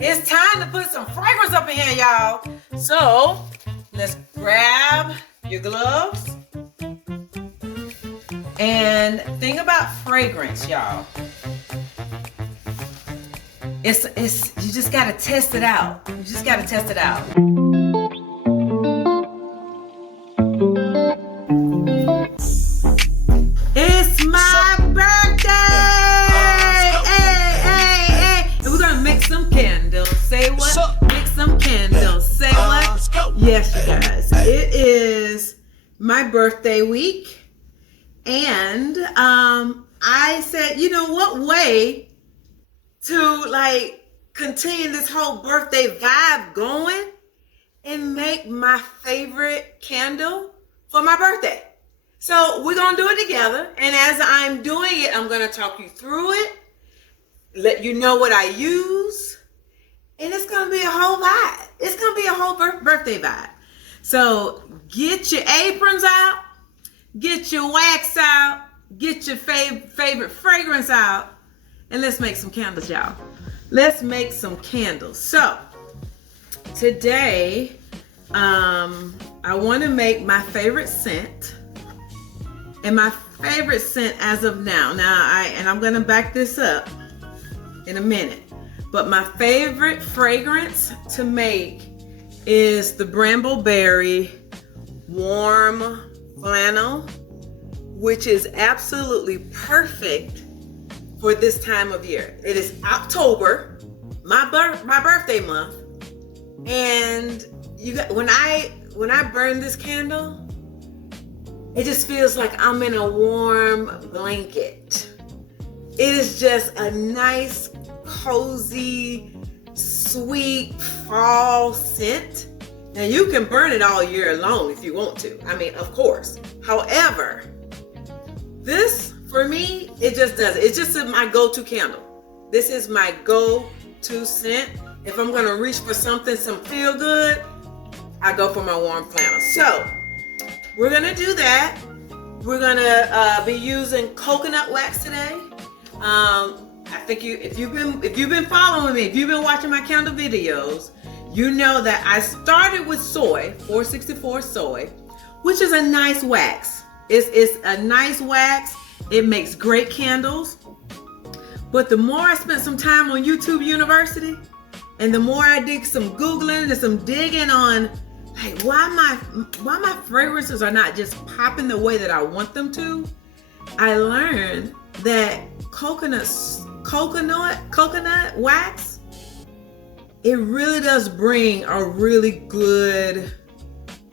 It's time to put some fragrance up in here, y'all. So let's grab your gloves. And think about fragrance, y'all. It's you just gotta test it out. You just gotta test it out. It's my birthday! Hey! And we're gonna make some candles. Say what? Make some candles. Say what? Yes, you guys. It is my birthday week. And I said, you know what way to like continue this whole birthday vibe going and make my favorite candle for my birthday. So we're going to do it together. And as I'm doing it, I'm going to talk you through it, let you know what I use. And it's going to be a whole vibe. It's going to be a whole birthday vibe. So get your aprons out, get your wax out, get your favorite fragrance out, and let's make some candles, y'all. Let's make some candles. So today, I want to make my favorite scent. And my favorite scent as of now, I'm gonna back this up in a minute, but my favorite fragrance to make is the Brambleberry Warm Flannel, which is absolutely perfect for this time of year. It is October, my birthday month, and when I burn this candle, it just feels like I'm in a warm blanket. It is just a nice, cozy, sweet fall scent. Now you can burn it all year long if you want to. I mean, of course. However, this, for me, it just does it. It's just my go-to candle. This is my go-to scent. If I'm gonna reach for something, some feel good, I go for my Warm Flannel. So, we're gonna do that. We're gonna be using coconut wax today. I think if you've been following me, if you've been watching my candle videos, you know that I started with soy, 464 soy, which is a nice wax. It's a nice wax. It makes great candles. But the more I spent some time on YouTube University, and the more I did some Googling and some digging on like why my fragrances are not just popping the way that I want them to, I learned that coconut wax, it really does bring a really good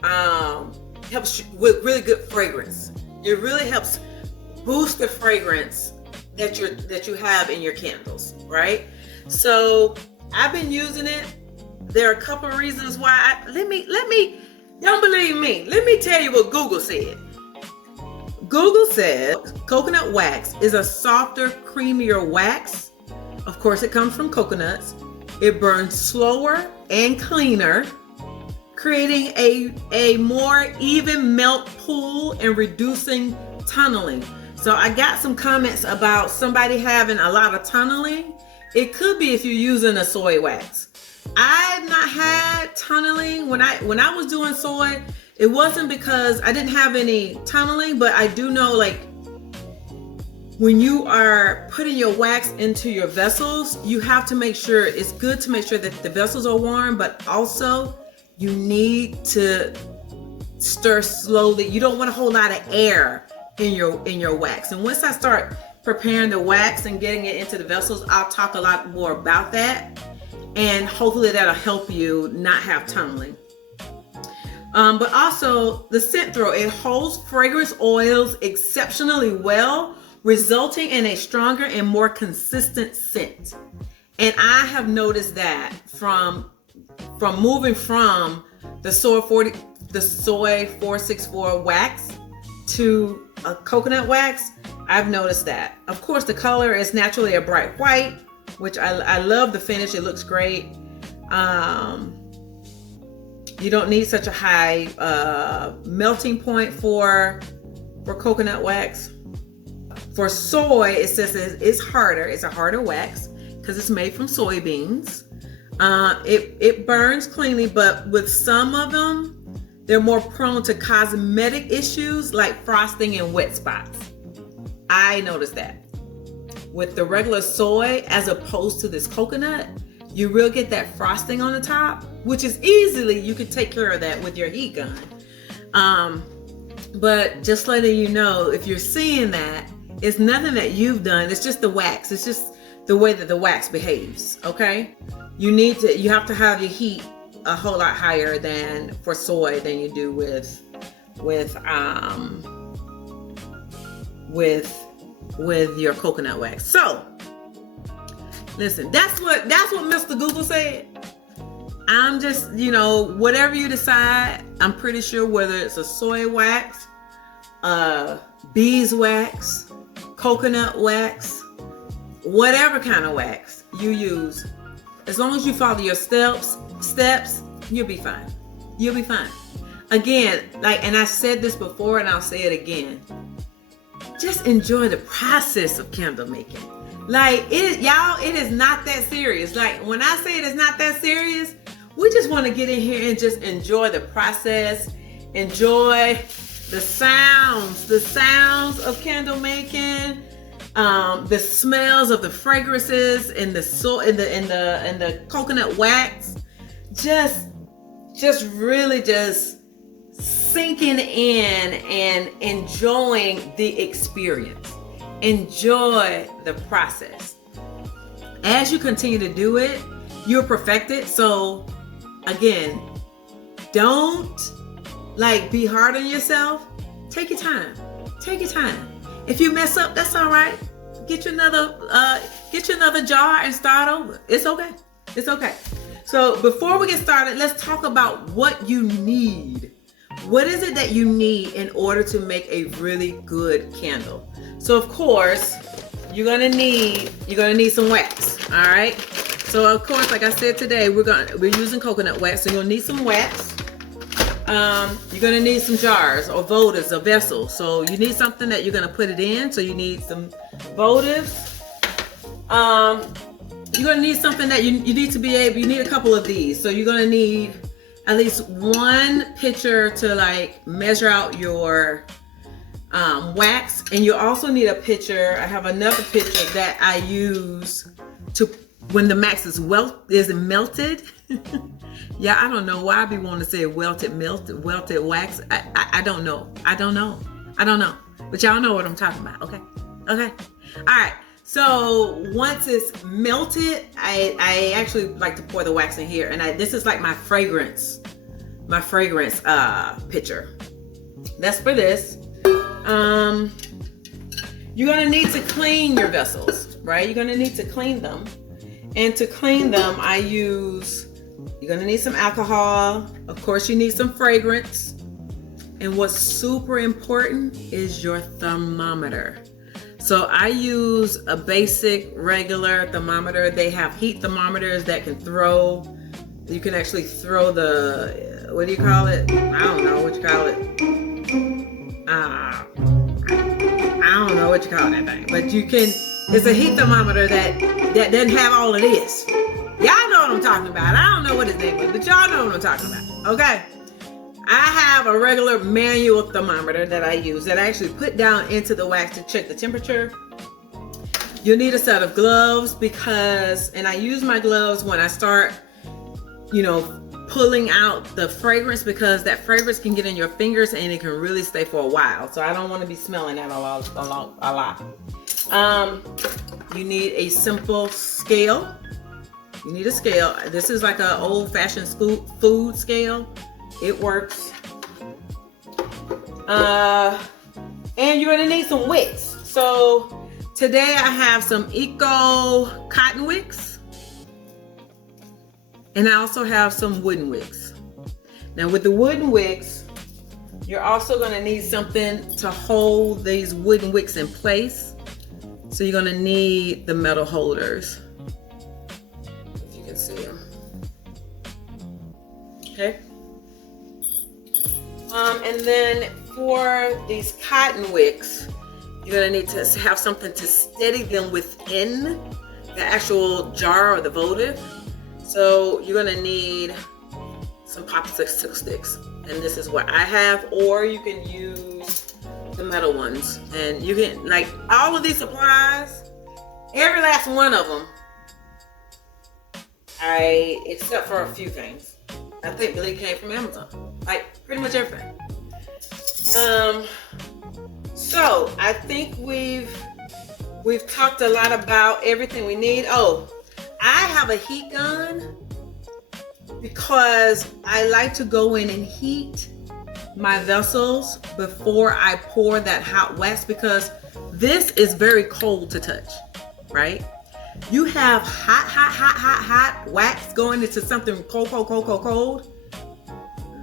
helps with really good fragrance. It really helps boost the fragrance that you have in your candles, right? So I've been using it. There are a couple of reasons why. Let me, don't believe me. Let me tell you what Google said. Google said coconut wax is a softer, creamier wax. Of course, it comes from coconuts. It burns slower and cleaner, creating a more even melt pool and reducing tunneling. So I got some comments about somebody having a lot of tunneling. It could be if you're using a soy wax. I've not had tunneling. When I was doing soy, it wasn't because I didn't have any tunneling, but I do know like when you are putting your wax into your vessels, you have to make sure, it's good to make sure that the vessels are warm, but also you need to stir slowly. You don't want a whole lot of air in your wax. And once I start preparing the wax and getting it into the vessels, I'll talk a lot more about that. And hopefully that'll help you not have tunneling. But also the scent throw, it holds fragrance oils exceptionally well, resulting in a stronger and more consistent scent. And I have noticed that from moving from the soy 464 wax to a coconut wax, I've noticed that. Of course, the color is naturally a bright white, which I love the finish. It looks great. You don't need such a high melting point for coconut wax. For soy, it says it's harder. It's a harder wax because it's made from soybeans. It burns cleanly, but with some of them, they're more prone to cosmetic issues like frosting and wet spots. I noticed that. With the regular soy, as opposed to this coconut, you will get that frosting on the top, which is easily, you could take care of that with your heat gun. But just letting you know, if you're seeing that, it's nothing that you've done. It's just the wax. It's just the way that the wax behaves, okay? You have to have your heat a whole lot higher than for soy than you do with your coconut wax. So listen, that's what Mr. Google said. I'm just, whatever you decide, I'm pretty sure whether it's a soy wax, beeswax, coconut wax, whatever kind of wax you use, as long as you follow your steps, you'll be fine. You'll be fine. Again, and I said this before and I'll say it again. Just enjoy the process of candle making. It is not that serious. When I say it is not that serious, we just want to get in here and just enjoy the process, enjoy the sounds of candle making, the smells of the fragrances and the coconut wax, just really just sinking in and enjoying the experience. Enjoy the process. As you continue to do it, you'll perfect it. So again, don't be hard on yourself. Take your time. If you mess up, that's all right. Get you another jar and start over. It's okay. So before we get started, let's talk about what you need. What is it that you need in order to make a really good candle? So of course, you're gonna need some wax. All right. So of course, like I said today, we're using coconut wax. So you're gonna need some wax. You're gonna need some jars or votives or vessels. So you need something that you're gonna put it in. So you need some votives. You're gonna need something that you need a couple of these. So you're gonna need at least one pitcher to measure out your wax, and you also need a pitcher. I have another pitcher that I use to when the wax is melted. Yeah, I don't know why I be wanting to say welted wax. I don't know. But y'all know what I'm talking about. Okay. All right. So once it's melted, I actually like to pour the wax in here, and this is like my fragrance pitcher. That's for this. You're gonna need to clean your vessels, right? You're gonna need to clean them, and to clean them, you're gonna need some alcohol. Of course, you need some fragrance, and what's super important is your thermometer. So I use a basic regular thermometer. They have heat thermometers that you can actually throw the, what do you call it? I don't know what you call it. I don't know what you call that thing, but it's a heat thermometer that doesn't have all of this. Y'all know what I'm talking about. I don't know what his name is, but y'all know what I'm talking about, okay? I have a regular manual thermometer that I use that I actually put down into the wax to check the temperature. You'll need a set of gloves and I use my gloves when I start, pulling out the fragrance, because that fragrance can get in your fingers and it can really stay for a while. So I don't want to be smelling that a lot. You need a simple scale. You need a scale. This is like an old-fashioned food scale. It works. And you're gonna need some wicks. So today I have some Eco cotton wicks, and I also have some wooden wicks. Now with the wooden wicks, you're also gonna need something to hold these wooden wicks in place. So you're gonna need the metal holders. If you can see them. Okay. And then for these cotton wicks, you're gonna need to have something to steady them within the actual jar or the votive. So you're gonna need some popsicle sticks, and this is what I have, or you can use the metal ones, and you can, like, all of these supplies, every last one of them, except for a few things, I think really came from Amazon, like pretty much everything. So I think we've talked a lot about everything we need. Oh, I have a heat gun because I like to go in and heat my vessels before I pour that hot wax, because this is very cold to touch, right? You have hot wax going into something cold.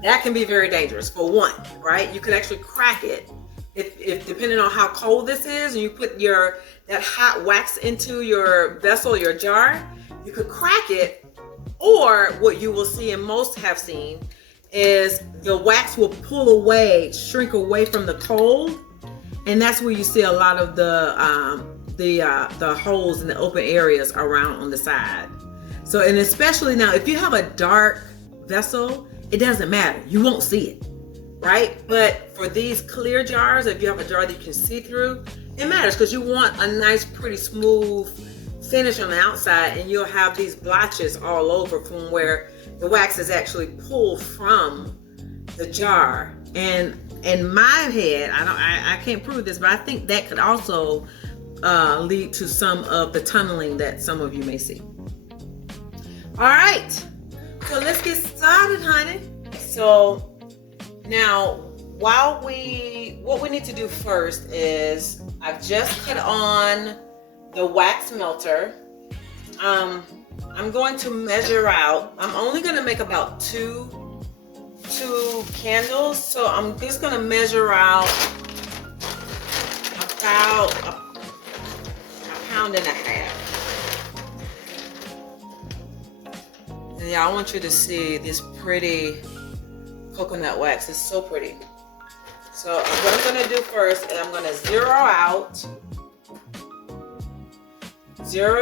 That can be very dangerous, for one, right? You could actually crack it if depending on how cold this is, and you put that hot wax into your vessel, your jar, you could crack it. Or what you will see, and most have seen, is the wax will pull away, shrink away from the cold, and that's where you see a lot of the holes in the open areas around on the side. So, and especially now, if you have a dark vessel, it doesn't matter. You won't see it, right? But for these clear jars, if you have a jar that you can see through, it matters, because you want a nice, pretty smooth finish on the outside, and you'll have these blotches all over from where the wax is actually pulled from the jar. And in my head, I can't prove this, but I think that could also lead to some of the tunneling that some of you may see. All right, so let's get started, honey. So now, what we need to do first is, I've just put on the wax melter. I'm going to measure out. I'm only going to make about two candles, so I'm just going to measure out about a pound and a half. And yeah, I want you to see this pretty coconut wax. It's so pretty. So what I'm going to do first is I'm going to zero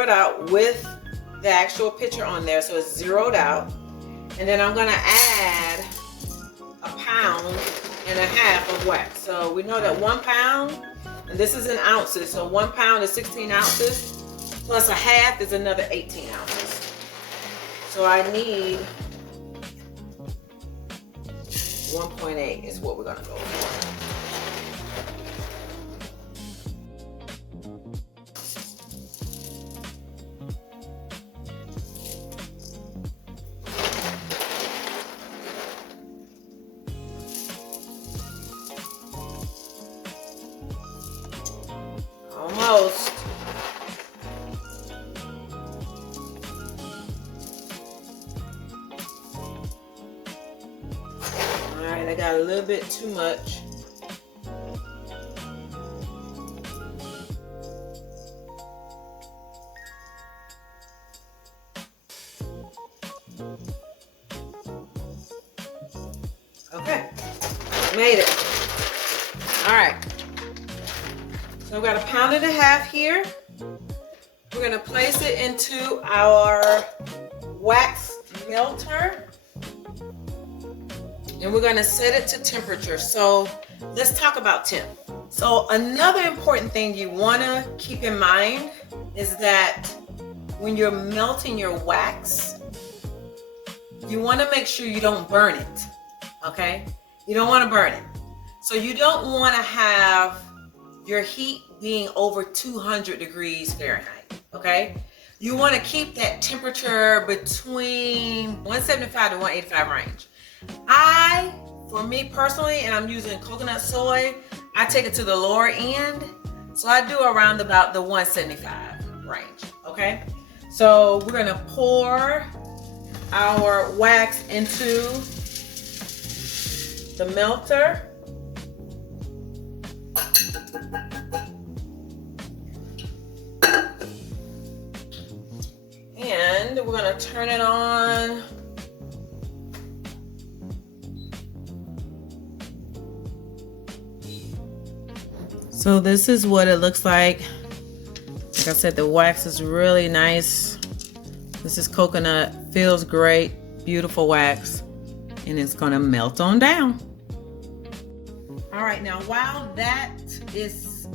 it out with the actual picture on there, so it's zeroed out. And then I'm gonna add a pound and a half of wax. So we know that 1 pound, and this is in ounces, so 1 pound is 16 ounces, plus a half is another 18 ounces. So I need 1.8 is what we're gonna go for. Almost. All right, I got a little bit too much. Okay, made it. All right. So I've got a pound and a half here. We're gonna place it into our wax melter, and we're gonna set it to temperature. So let's talk about temp. So another important thing you wanna keep in mind is that when you're melting your wax, you wanna make sure you don't burn it, okay? You don't wanna burn it. So you don't wanna have your heat being over 200 degrees Fahrenheit, okay? You want to keep that temperature between 175 to 185 range. For me personally, and I'm using coconut soy, I take it to the lower end, so I do around about the 175 range, okay? So we're gonna pour our wax into the melter. And we're gonna turn it on. So this is what it looks like. Like I said, the wax is really nice. This is coconut Feels great, beautiful wax, and it's gonna melt on down. All right, now while that is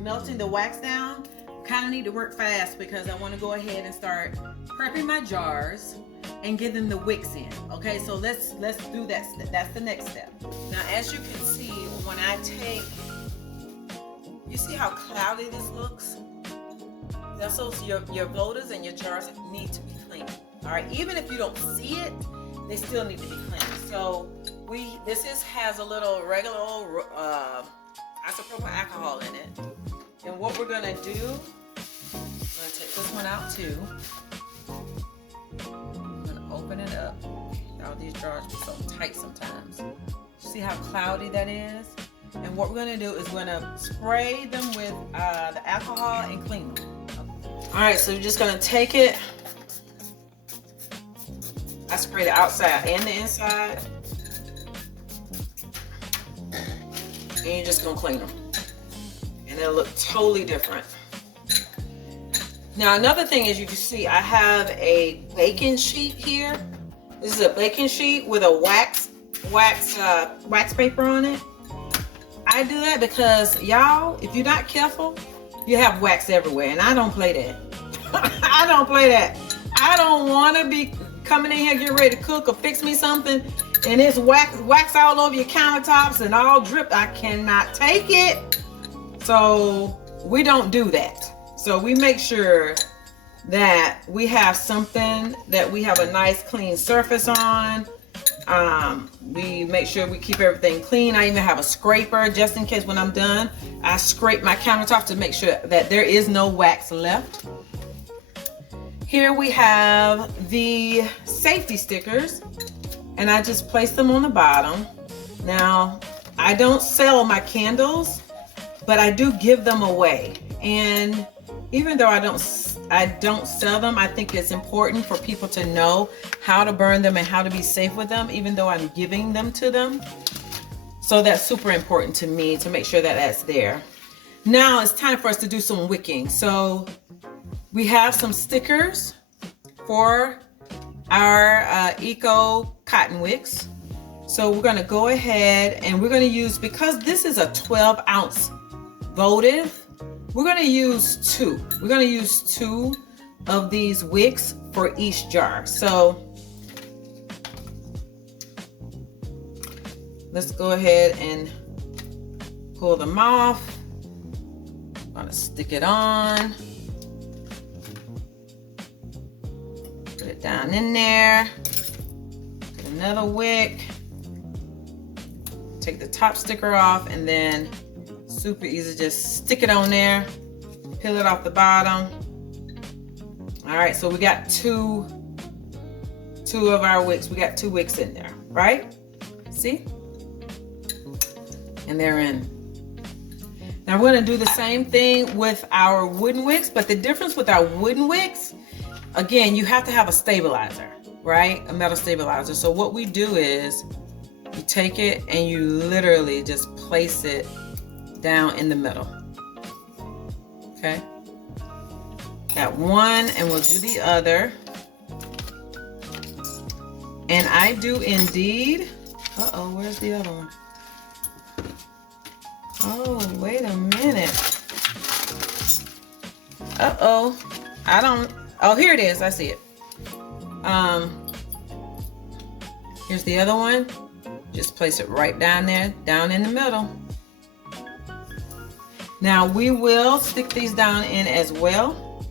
melting the wax down, kind of need to work fast because I want to go ahead and start prepping my jars and get them the wicks in. Okay, so let's do that. That's the next step. Now, as you can see, when I take, you see how cloudy this looks? That's so your voters and your jars need to be clean. All right, even if you don't see it, they still need to be clean. So this has a little regular old isopropyl alcohol in it. And what we're gonna do, I'm gonna take this one out too. I'm gonna open it up. Now these jars are so tight sometimes. See how cloudy that is? And what we're gonna do is we're gonna spray them with the alcohol and clean them. All right, so you're just gonna take it. I spray the outside and the inside. And you're just gonna clean them. And they'll look totally different. Now another thing is, you can see I have a baking sheet here. This is a baking sheet with a wax paper on it. I do that because y'all, if you're not careful, you have wax everywhere, and I don't play that. I don't play that. I don't want to be coming in here getting ready to cook or fix me something, and it's wax all over your countertops and all dripped. I cannot take it. So we don't do that. So we make sure that we have something that we have a nice clean surface on. We make sure we keep everything clean. I even have a scraper just in case when I'm done, I scrape my countertop to make sure that there is no wax left. Here we have the safety stickers, and I just place them on the bottom. Now, I don't sell my candles, but I do give them away. And even though I don't sell them, I think it's important for people to know how to burn them and how to be safe with them, even though I'm giving them to them. So that's super important to me to make sure that that's there. Now it's time for us to do some wicking. So we have some stickers for our eco cotton wicks. So we're gonna go ahead and we're gonna use, because this is a 12-ounce votive, we're gonna use two. We're gonna use two of these wicks for each jar. So let's go ahead and pull them off. I'm gonna stick it on. Put it down in there. Get another wick. Take the top sticker off, and then super easy, just stick it on there, peel it off the bottom. All right, so we got two of our wicks. We got 2 wicks in there, right? See? And they're in. Now we're gonna do the same thing with our wooden wicks, but the difference with our wooden wicks, again, you have to have a stabilizer, right? A metal stabilizer. So what we do is you take it and you literally just place it down in the middle. Okay, got one, and we'll do the other. And I do indeed, uh-oh, where's the other one? Oh, wait a minute. Uh-oh, oh, here it is, I see it. Here's the other one. Just place it right down there, down in the middle. Now we will stick these down in as well.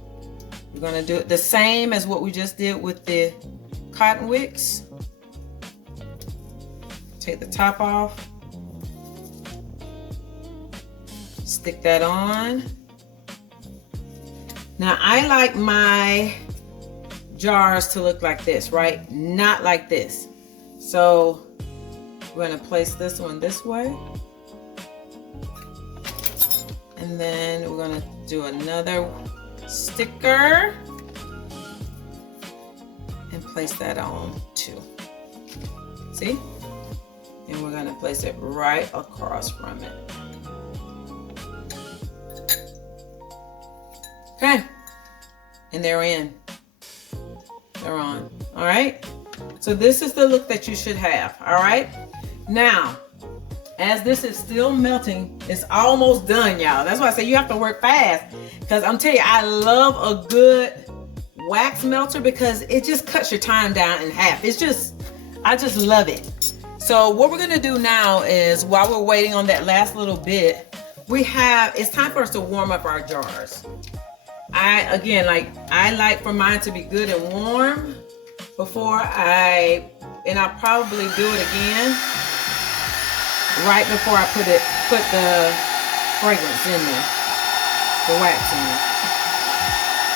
We're gonna do it the same as what we just did with the cotton wicks. Take the top off. Stick that on. Now I like my jars to look like this, right? Not like this. So we're gonna place this one this way. And then we're gonna do another sticker and place that on too. See? And we're gonna place it right across from it. Okay, and they're in. They're on. All right. So this is the look that you should have. All right. Now, as this is still melting, it's almost done, y'all. That's why I say you have to work fast, because I'm telling you, I love a good wax melter because it just cuts your time down in half. It's just, I just love it. So what we're gonna do now is, while we're waiting on that last little bit, it's time for us to warm up our jars. I like for mine to be good and warm before I'll probably do it again right before I put the fragrance in there, the wax in there,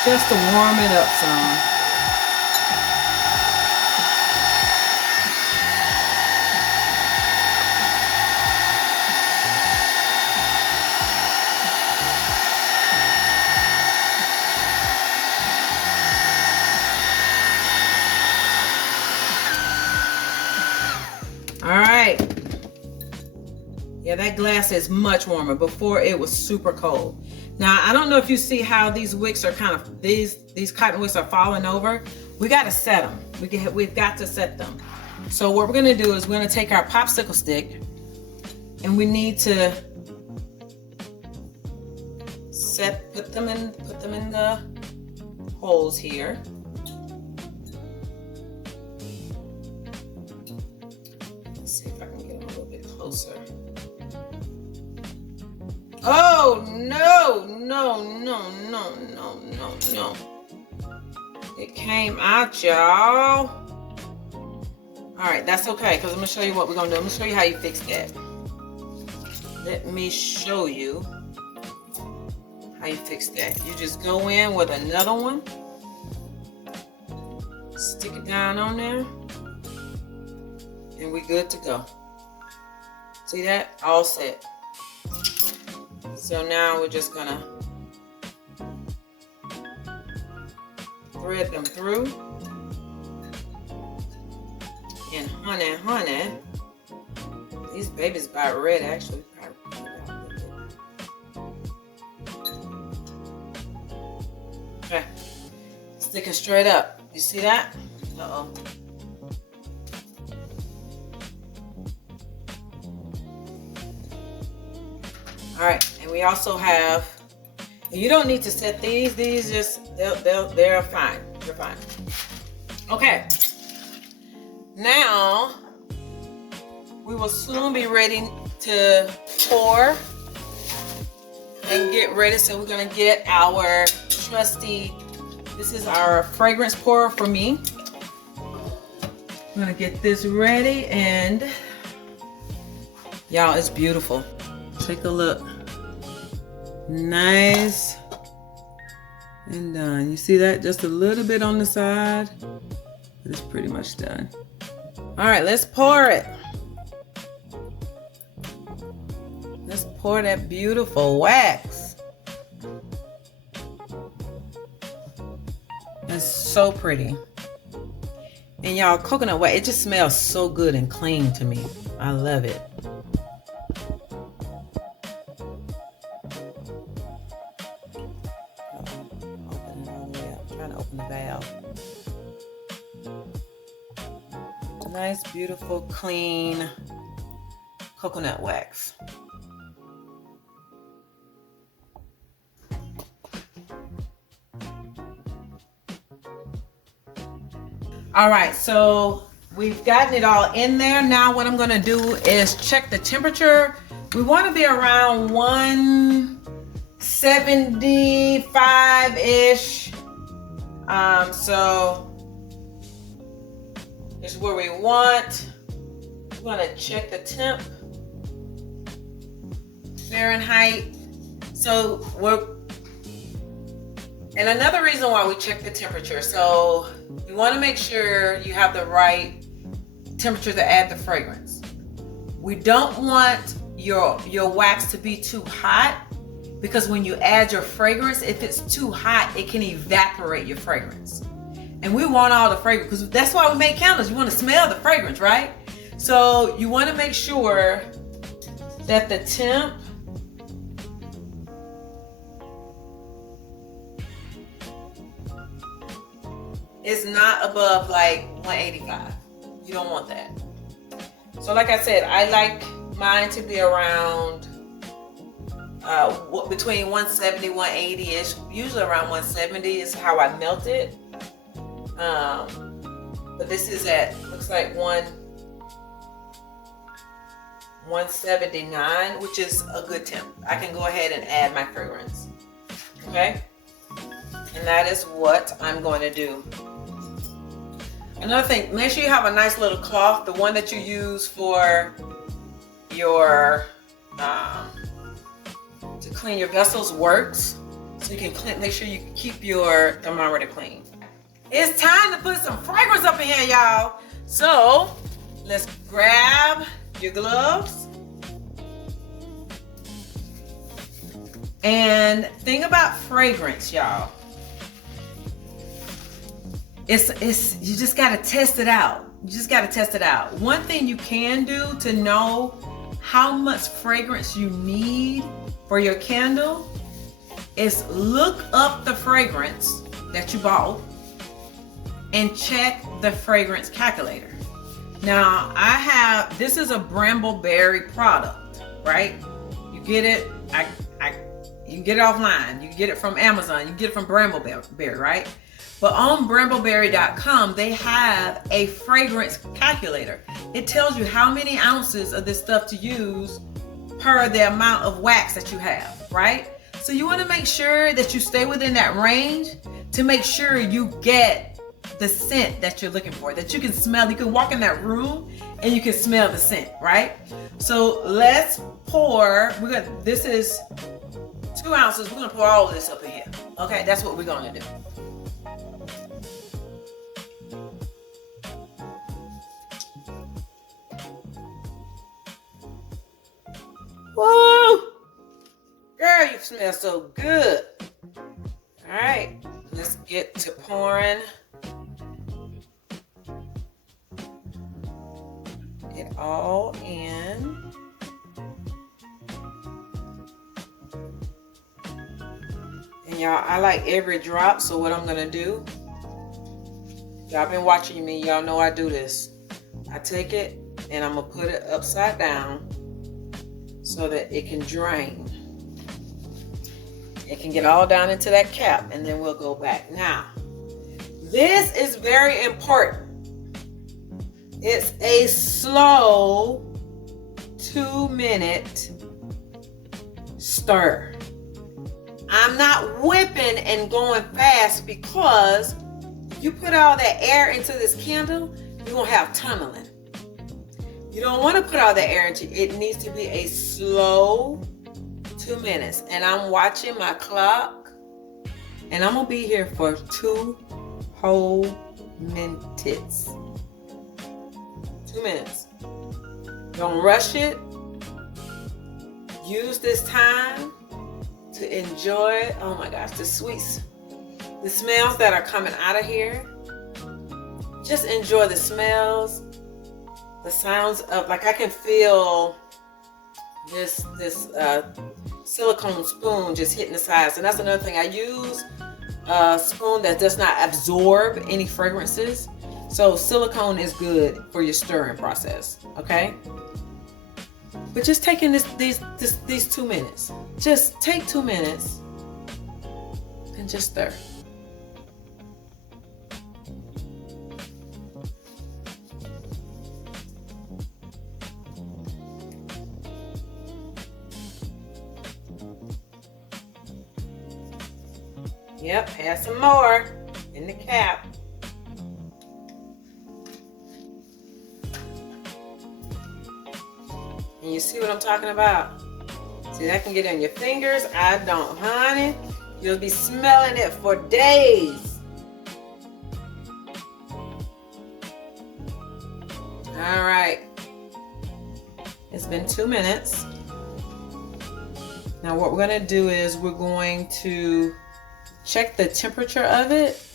just to warm it up some. All right. Yeah, that glass is much warmer. Before it was super cold. Now, I don't know if you see how these wicks are kind of, these cotton wicks are falling over. We got to set them. We've got to set them. So what we're going to do is we're going to take our popsicle stick and we need to put them in the holes here. See if I can get them a little bit closer. Oh, no. It came out, y'all. All right, that's okay, because I'm going to show you what we're going to do. I'm going to show you how you fix that. Let me show you how you fix that. You just go in with another one. Stick it down on there. And we're good to go. See that? All set. So now we're just gonna thread them through. And honey, these babies about ready actually. Okay, sticking straight up. You see that? Uh-oh. All right, and we also have, and you don't need to set these just, they're fine. They're fine. Okay. Now, we will soon be ready to pour and get ready. So we're gonna get our trusty, this is our fragrance pourer for me. I'm gonna get this ready, and y'all, it's beautiful. Take a look. Nice and done. You see that? Just a little bit on the side, but it's pretty much done. All right, let's pour it. Let's pour that beautiful wax. It's so pretty. And y'all, coconut wax, it just smells so good and clean to me. I love it. The valve. Nice, beautiful, clean coconut wax. All right, so we've gotten it all in there. Now what I'm going to do is check the temperature. We want to be around 175-ish. So this is where we want. We want to check the temp. Fahrenheit. So and another reason why we check the temperature. So you want to make sure you have the right temperature to add the fragrance. We don't want your wax to be too hot, because when you add your fragrance, if it's too hot, it can evaporate your fragrance. And we want all the fragrance, because that's why we make candles. You want to smell the fragrance, right? So you want to make sure that the temp It's not above like 185. You don't want that. So like I said, I like mine to be around between 170, 180-ish. Usually around 170 is how I melt it. But this is at, looks like 179, which is a good temp. I can go ahead and add my fragrance. Okay? And that is what I'm going to do. Another thing, make sure you have a nice little cloth. The one that you use for your to clean your vessels works. So you can make sure you keep your thermometer clean. It's time to put some fragrance up in here, y'all. So let's grab your gloves. And thing about fragrance, y'all. It's you just gotta test it out. You just gotta test it out. One thing you can do to know how much fragrance you need for your candle is look up the fragrance that you bought and check the fragrance calculator. Now this is a brambleberry product, right? You get it, you can get it offline. You can get it from Amazon. You can get it from Brambleberry, right? But on brambleberry.com, they have a fragrance calculator. It tells you how many ounces of this stuff to use per the amount of wax that you have, right? So you want to make sure that you stay within that range to make sure you get the scent that you're looking for, that you can smell. You can walk in that room and you can smell the scent, right? So let's pour. This is 2 ounces. We're gonna pour all of this up in here. Okay, that's what we're gonna do. Woo! Girl, you smell so good. All right, let's get to pouring it all in. And y'all, I like every drop, so what I'm gonna do, y'all been watching me, y'all know I do this. I take it and I'm gonna put it upside down so that it can drain. It can get all down into that cap, and then we'll go back. Now, this is very important. It's a slow 2-minute stir. I'm not whipping and going fast because you put all that air into this candle, you're gonna have tunneling. You don't want to put all that air into it. It needs to be a slow 2 minutes. And I'm watching my clock, and I'm gonna be here for 2 whole minutes. 2 minutes. Don't rush it. Use this time to enjoy, oh my gosh, the sweets, the smells that are coming out of here. Just enjoy the smells, the sounds of, like I can feel this silicone spoon just hitting the sides. And that's another thing. I use a spoon that does not absorb any fragrances. So silicone is good for your stirring process, okay? But just taking these 2 minutes. Just take 2 minutes and just stir. Yep, add some more in the cap. And you see what I'm talking about? See, that can get in your fingers. I don't, honey. You'll be smelling it for days. All right. It's been 2 minutes. Now what we're going to do is we're going to check the temperature of it,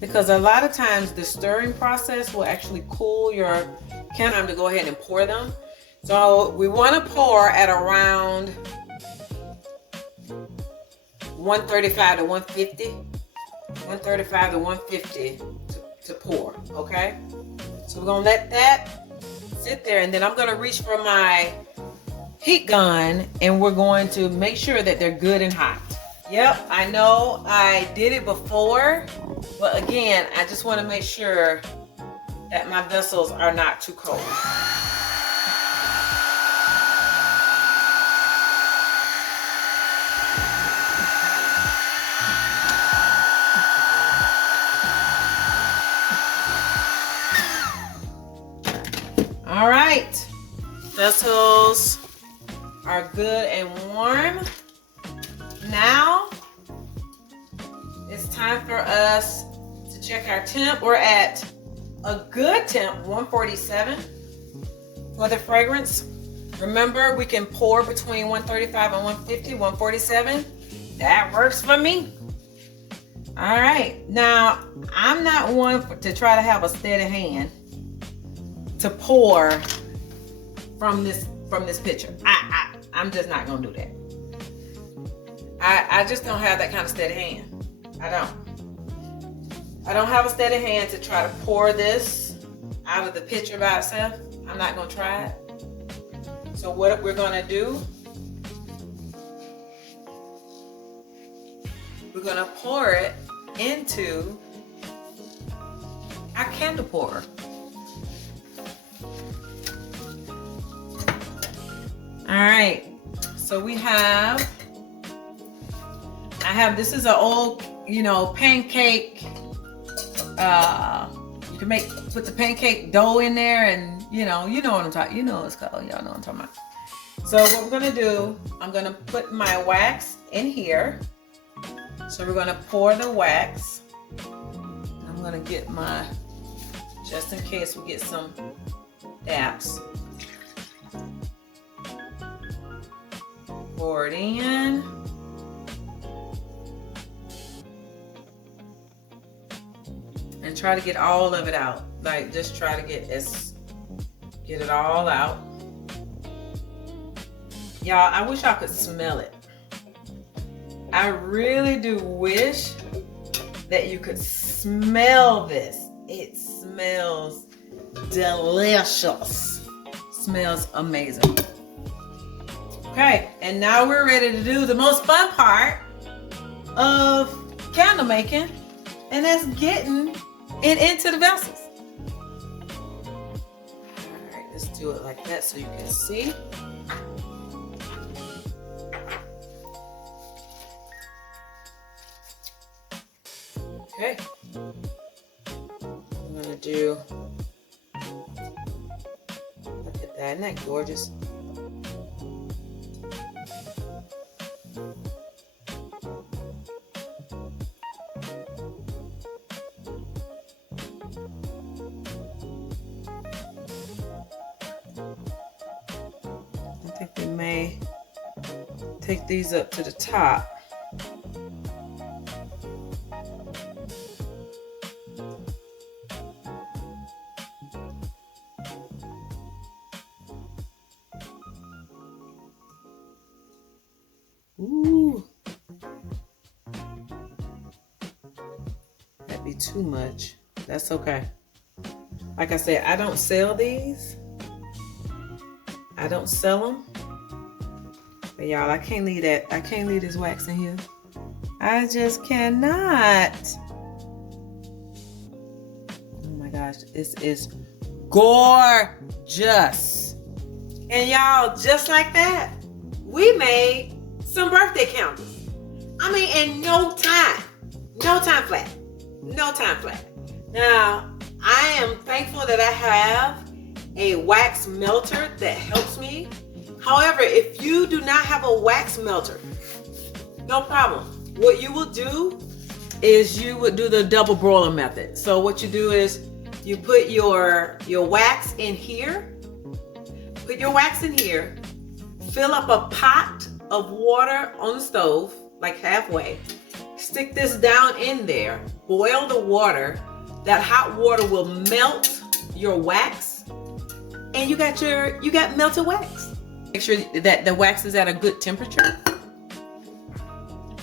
because a lot of times the stirring process will actually cool your candle to go ahead and pour them. So we want to pour at around 135 to 150. 135 to 150 to pour, okay? So we're gonna let that sit there, and then I'm gonna reach for my heat gun, and we're going to make sure that they're good and hot. Yep, I know I did it before, but again, I just want to make sure that my vessels are not too cold. All right, vessels are good and warm. Now it's time for us to check our temp. We're at a good temp, 147 for the fragrance. Remember, we can pour between 135 and 150, 147. That works for me. All right, now I'm not one to try to have a steady hand to pour from this pitcher. I'm just not gonna do that. I just don't have that kind of steady hand. I don't have a steady hand to try to pour this out of the pitcher by itself. I'm not gonna try it. So what we're gonna do, we're gonna pour it into our candle pourer. All right, so this is an old, pancake. You can put the pancake dough in there, and you know what I'm talking. You know what it's called. Y'all know what I'm talking about. So what we're gonna do, I'm gonna put my wax in here. So we're gonna pour the wax. I'm gonna get just in case we get some daps. Pour it in. And try to get all of it out. Like, just try to get it all out. Y'all, I wish I could smell it. I really do wish that you could smell this. It smells delicious. Smells amazing. Okay, and now we're ready to do the most fun part of candle making, and that's getting it into the vessels. All right, let's do it like that so you can see. Okay, I'm gonna do, look at that, isn't that gorgeous? I think we may take these up to the top. Ooh, that'd be too much. That's okay. Like I said, I don't sell these. I don't sell them. But y'all, I can't leave that. I can't leave this wax in here. I just cannot. Oh my gosh, this is gorgeous. And y'all, just like that, we made some birthday candles. I mean, in no time flat. No time flat. Now, I am thankful that I have a wax melter that helps me. However, if you do not have a wax melter, no problem. What you will do is you would do the double broiler method. So what you do is you put your wax in here. Put your wax in here. Fill up a pot of water on the stove, like halfway. Stick this down in there. Boil the water. That hot water will melt your wax, and you got melted wax. Make sure that the wax is at a good temperature.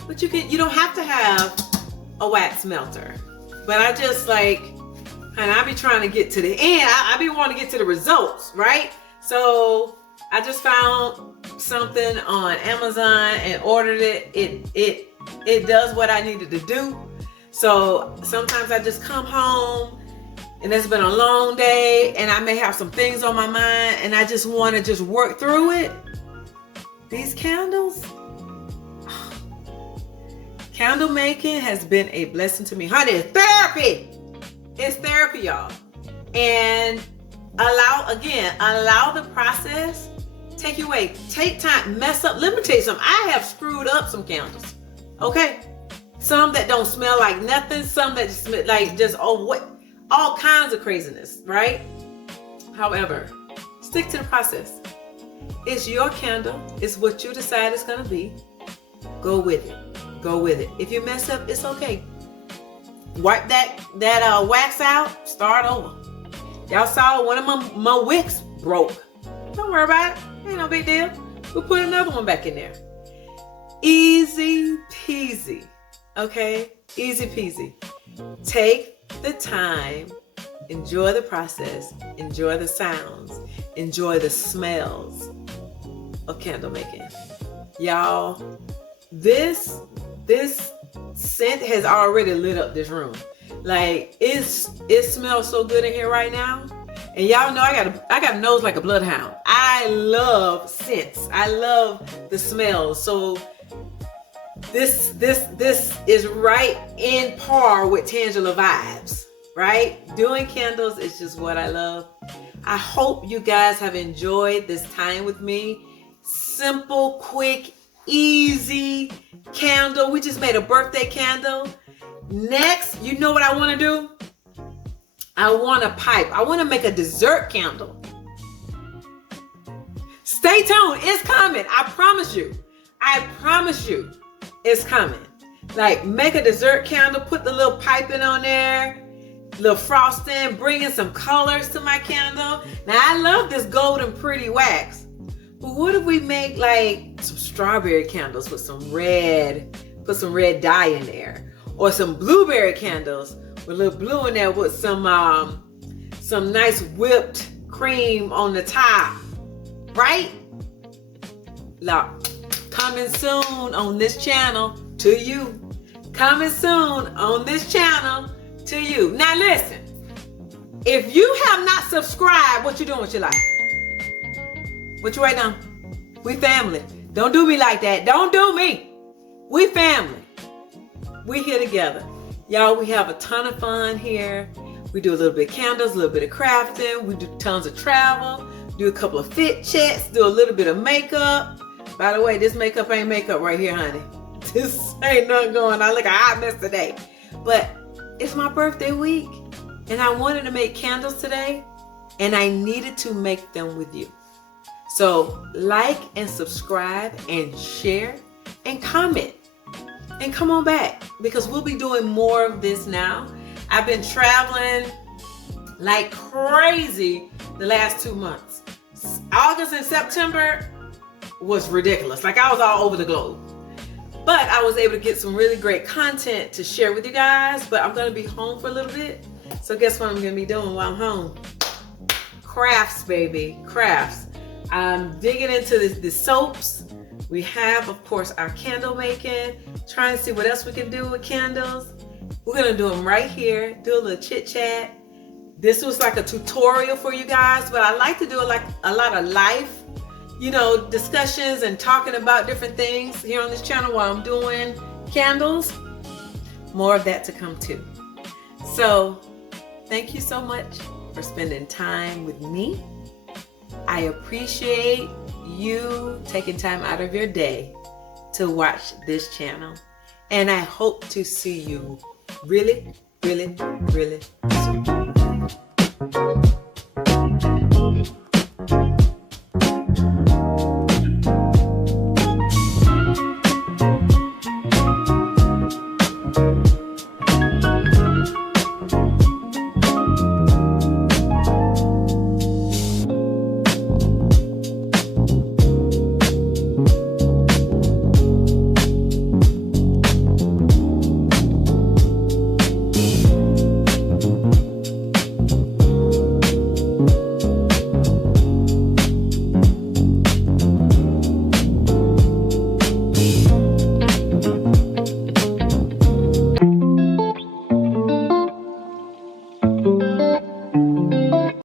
But you don't have to have a wax melter. But I just like, and I be trying to get to the end. I be wanting to get to the results, right? So I just found something on Amazon and ordered it. It does what I needed to do. So sometimes I just come home and it's been a long day and I may have some things on my mind and I just want to just work through it. These candles, candle making has been a blessing to me. Honey, it's therapy. It's therapy, y'all. And allow the process. Take your way. Take time. Mess up. Let me tell you something. I have screwed up some candles. Okay? Some that don't smell like nothing. Some that just smell like just all kinds of craziness, right? However, stick to the process. It's your candle. It's what you decide it's gonna be. Go with it. Go with it. If you mess up, it's okay. Wipe that wax out. Start over. Y'all saw one of my wicks broke. Don't worry about it. Ain't no big deal. We'll put another one back in there. Easy peasy. Okay? Easy peasy. Take the time. Enjoy the process. Enjoy the sounds. Enjoy the smells of candle making. Y'all, this scent has already lit up this room. Like it smells so good in here right now. And y'all know I got a nose like a bloodhound. I love scents. I love the smells. So this is right in par with Tangela vibes, right? Doing candles is just what I love. I hope you guys have enjoyed this time with me. Simple, quick, easy candle. We just made a birthday candle. Next, you know what I want to do? I want a pipe. I want to make a dessert candle. Stay tuned. It's coming. I promise you. I promise you it's coming. Like make a dessert candle, put the little piping on there, little frosting, bring in some colors to my candle. Now I love this golden pretty wax. But what if we make like some strawberry candles with some red, put some red dye in there? Or some blueberry candles with a little blue in there with some nice whipped cream on the top, right? Now, coming soon on this channel to you. Coming soon on this channel to you. Now listen, if you have not subscribed, what you doing with your life? What you waiting on? We family. Don't do me like that. Don't do me. We family. We here together. Y'all, we have a ton of fun here. We do a little bit of candles, a little bit of crafting. We do tons of travel, do a couple of fit checks, do a little bit of makeup. By the way, this makeup ain't makeup right here, honey. This ain't nothing going on. I look a hot mess today. But it's my birthday week. And I wanted to make candles today. And I needed to make them with you. So like and subscribe and share and comment. And come on back because we'll be doing more of this now. I've been traveling like crazy the last 2 months. August and September was ridiculous. Like I was all over the globe. But I was able to get some really great content to share with you guys. But I'm going to be home for a little bit. So guess what I'm going to be doing while I'm home? Crafts, baby. Crafts. I'm digging into the soaps. We have, of course, our candle making. Trying to see what else we can do with candles. We're going to do them right here. Do a little chit chat. This was like a tutorial for you guys. But I like to do like a lot of life, discussions and talking about different things here on this channel while I'm doing candles. More of that to come too. So thank you so much for spending time with me. I appreciate you taking time out of your day to watch this channel. And I hope to see you really, really, really soon.